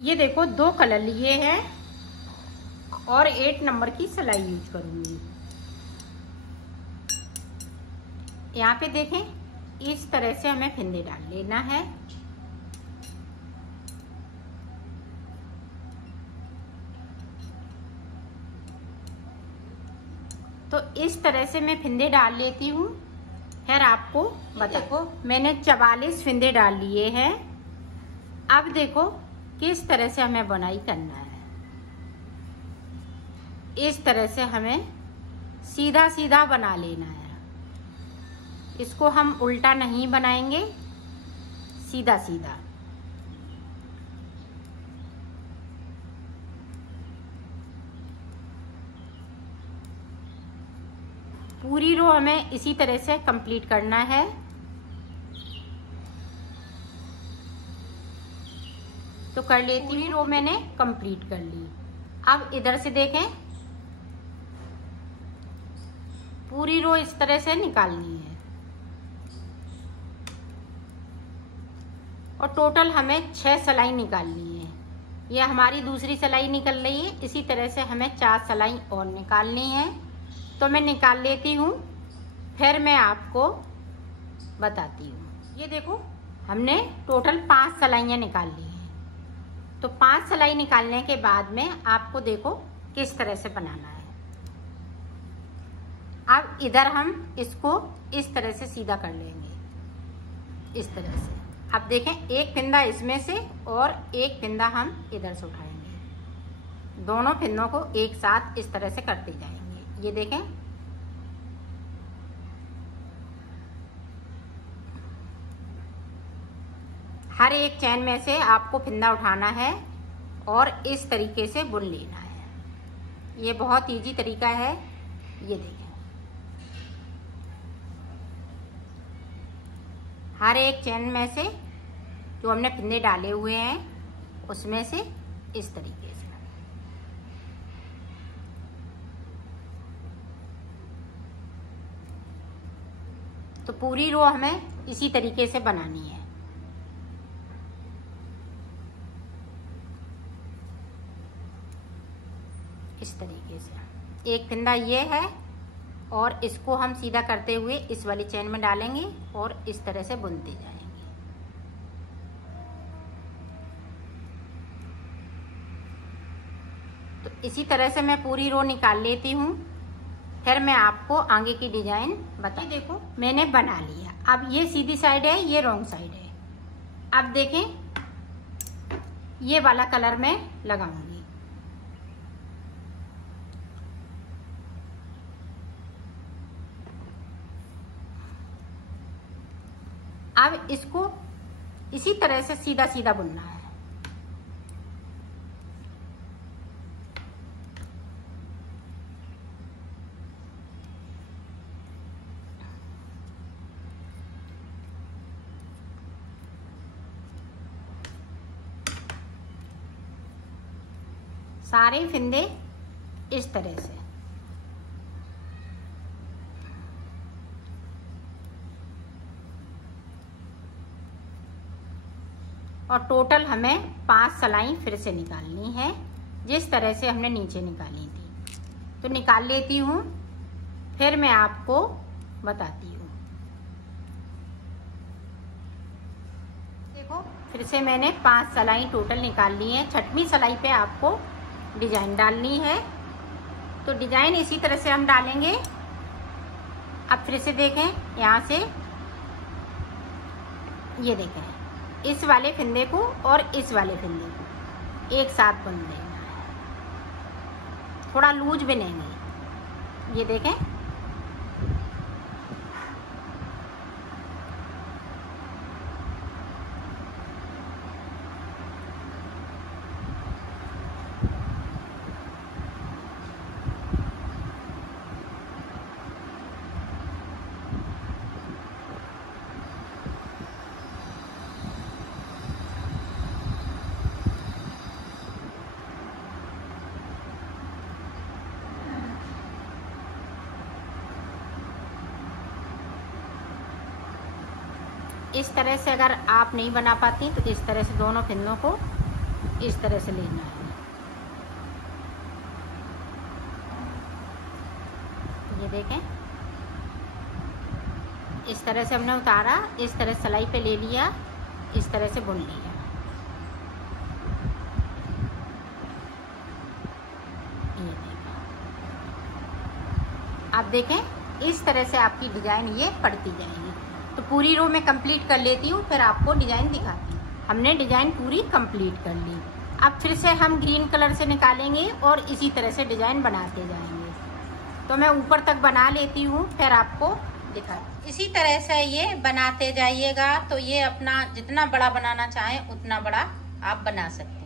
ये देखो 2 कलर लिए हैं और 8 नंबर की सिलाई यूज करूंगी। यहाँ पे देखें, इस तरह से हमें फंदे डाल लेना है। तो इस तरह से मैं फंदे डाल लेती हूँ। फिर आपको देखो मैंने 44 फंदे डाल लिए हैं। अब देखो किस तरह से हमें बुनाई करना है। इस तरह से हमें सीधा सीधा बना लेना है। इसको हम उल्टा नहीं बनाएंगे, सीधा सीधा। पूरी रो हमें इसी तरह से कंप्लीट करना है। तो कर लेती हूँ। पूरी रो मैंने कंप्लीट कर ली। अब इधर से देखें, पूरी रो इस तरह से निकालनी है और टोटल हमें 6 सिलाई निकालनी है। ये हमारी दूसरी सिलाई निकल रही है। इसी तरह से हमें 4 सिलाई और निकालनी है। तो मैं निकाल लेती हूँ, फिर मैं आपको बताती हूँ। ये देखो हमने टोटल 5 सिलाइयाँ निकाल ली हैं। तो 5 सिलाई निकालने के बाद में आपको देखो किस तरह से बनाना है। अब इधर हम इसको इस तरह से सीधा कर लेंगे, इस तरह से। अब देखें, एक फंदा इसमें से और एक फंदा हम इधर से उठाएंगे। दोनों फंदों को एक साथ इस तरह से करते जाएंगे। ये देखें, हर एक चैन में से आपको फंदा उठाना है और इस तरीके से बुन लेना है। ये बहुत इजी तरीका है। ये देखें, हर एक चैन में से जो हमने फंदे डाले हुए हैं उसमें से इस तरीके से। तो पूरी रो हमें इसी तरीके से बनानी है। इस तरीके से एक फंदा ये है और इसको हम सीधा करते हुए इस वाली चैन में डालेंगे और इस तरह से बुनते जाएंगे। तो इसी तरह से मैं पूरी रो निकाल लेती हूँ। फिर मैं आपको आगे की डिजाइन बता। देखो मैंने बना लिया। अब ये सीधी साइड है, ये रॉन्ग साइड है। अब देखें, ये वाला कलर मैं लगाऊंगी। अब इसको इसी तरह से सीधा सीधा बुनना है। सारे फंदे इस तरह से। और टोटल हमें 5 सिलाई फिर से निकालनी है, जिस तरह से हमने नीचे निकाली थी। तो निकाल लेती हूँ, फिर मैं आपको बताती हूँ। देखो फिर से मैंने 5 सिलाई टोटल निकाल ली है। 6वीं सिलाई पे आपको डिजाइन डालनी है। तो डिजाइन इसी तरह से हम डालेंगे। अब फिर से देखें, यहाँ से ये देखें, इस वाले फंदे को और इस वाले फंदे को एक साथ बुन लेना है। थोड़ा लूज बुनेंगे। ये देखें, इस तरह से अगर आप नहीं बना पाती तो इस तरह से दोनों फंदों को इस तरह से लेना है। ये देखें, इस तरह से हमने उतारा, इस तरह सिलाई पे ले लिया, इस तरह से बुन लिया। ये देखें, आप देखें इस तरह से आपकी डिजाइन ये पड़ती जाएगी। तो पूरी रो में कंप्लीट कर लेती हूँ, फिर आपको डिजाइन दिखाती हूँ। हमने डिजाइन पूरी कंप्लीट कर ली। अब फिर से हम ग्रीन कलर से निकालेंगे और इसी तरह से डिजाइन बनाते जाएंगे। तो मैं ऊपर तक बना लेती हूँ, फिर आपको दिखा। इसी तरह से ये बनाते जाइएगा। तो ये अपना जितना बड़ा बनाना चाहें उतना बड़ा आप बना सकते हैं।